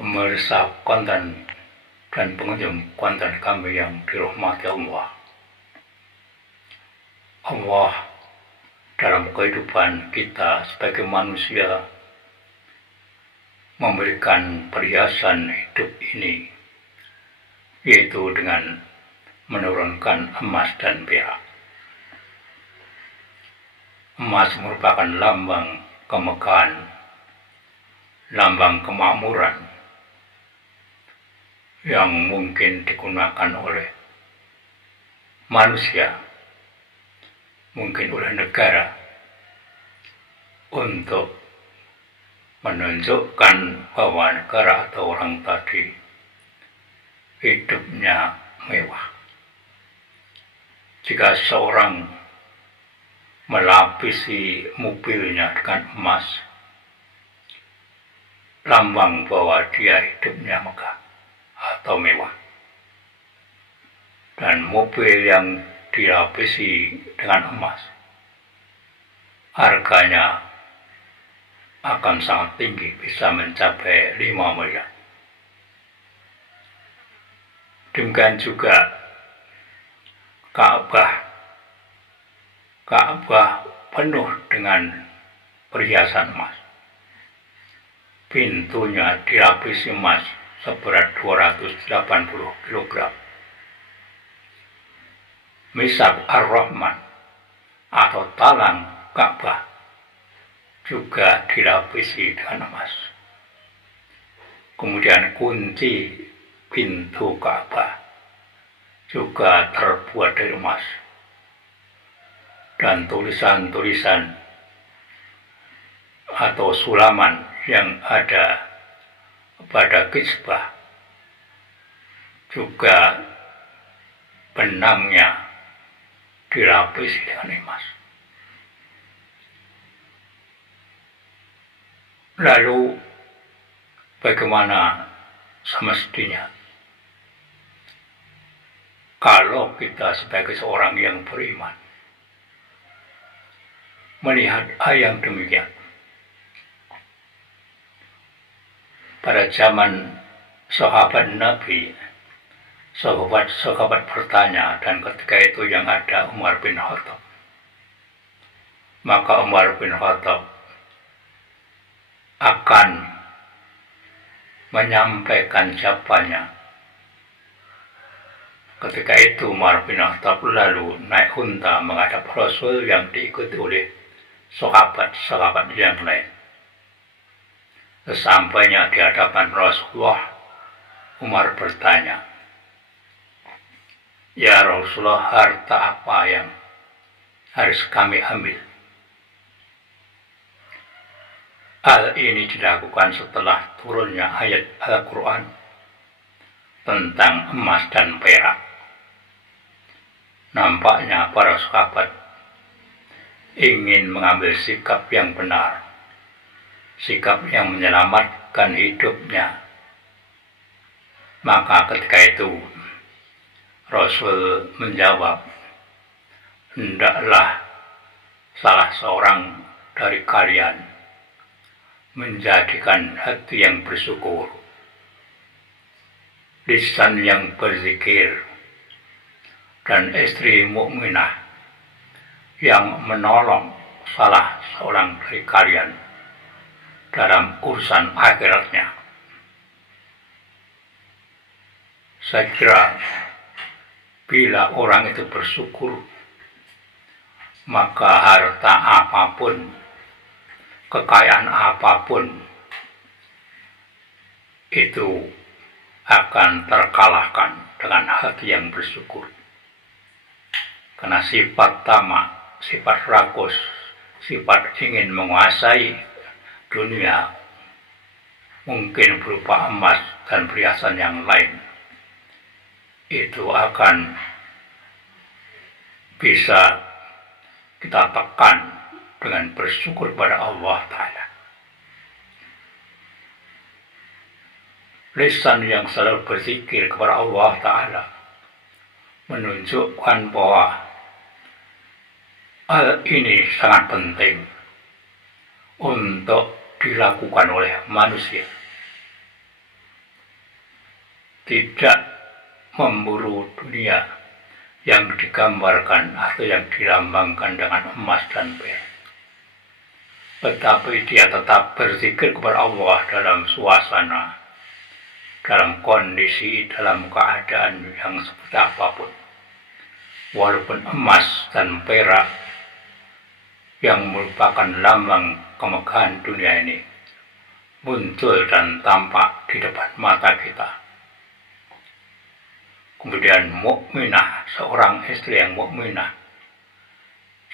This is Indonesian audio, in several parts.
Pemirsa konten dan pengunjung konten kami yang dirahmati Allah. Allah dalam kehidupan kita sebagai manusia memberikan perhiasan hidup ini, yaitu dengan menurunkan emas dan perak. Emas merupakan lambang kemegahan, lambang kemakmuran yang mungkin digunakan oleh manusia, mungkin oleh negara, untuk menunjukkan bahwa negara atau orang tadi hidupnya mewah. Jika seorang melapisi mobilnya dengan emas, lambang bahwa dia hidupnya megah atau mewah. Dan mobil yang dilapisi dengan emas, harganya akan sangat tinggi, bisa mencapai 5 miliar. Demikian juga Ka'bah penuh dengan perhiasan emas. Pintunya dilapisi emas seberat 280 kg. Misbah Ar-Rahman atau talang Ka'bah juga dilapisi dengan emas. Kemudian kunci pintu Ka'bah juga terbuat dari emas. Dan tulisan-tulisan atau sulaman yang ada pada Kisbah juga benangnya dilapisi dengan emas. Lalu bagaimana semestinya kalau kita sebagai seorang yang beriman melihat hal yang demikian? Pada zaman sahabat Nabi, sahabat bertanya, dan ketika itu yang ada Umar bin Khattab. Maka Umar bin Khattab akan menyampaikan jawabannya. Ketika itu Umar bin Khattab lalu naik unta menghadap Rasul yang diikuti oleh sahabat-sahabat yang lain. Sesampainya di hadapan Rasulullah, Umar bertanya, "Ya Rasulullah, harta apa yang harus kami ambil?" Hal ini dilakukan setelah turunnya ayat Al-Quran tentang emas dan perak. Nampaknya para sahabat ingin mengambil sikap yang benar, sikap yang menyelamatkan hidupnya. Maka ketika itu Rasul menjawab, "Hendaklah salah seorang dari kalian menjadikan hati yang bersyukur, lisan yang berzikir, dan istri mukminah yang menolong salah seorang dari kalian dalam urusan akhiratnya." Saya kira bila orang itu bersyukur, maka harta apapun, kekayaan apapun, itu akan terkalahkan dengan hati yang bersyukur. Karena sifat tamak, sifat rakus, sifat ingin menguasai dunia, mungkin berupa emas dan perhiasan yang lain, itu akan bisa kita tekan dengan bersyukur pada Allah Ta'ala. Lisan yang selalu berzikir kepada Allah Ta'ala menunjukkan bahwa hal ini sangat penting untuk dilakukan oleh manusia. tidak memburu dunia yang digambarkan atau yang dilambangkan dengan emas dan perak. Tetapi dia tetap berzikir kepada Allah dalam suasana, dalam kondisi, dalam keadaan yang seperti apapun. Walaupun emas dan perak yang merupakan lambang kemegahan dunia ini muncul dan tampak di depan mata kita. Kemudian mukminah, seorang istri yang mukminah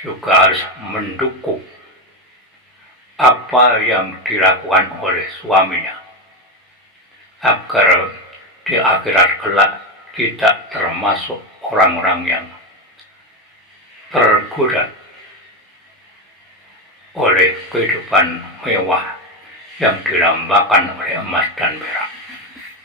juga harus mendukung apa yang dilakukan oleh suaminya agar di akhirat kelak tidak termasuk orang-orang yang tergoda oleh kehidupan mewah yang dilambangkan oleh emas dan perak.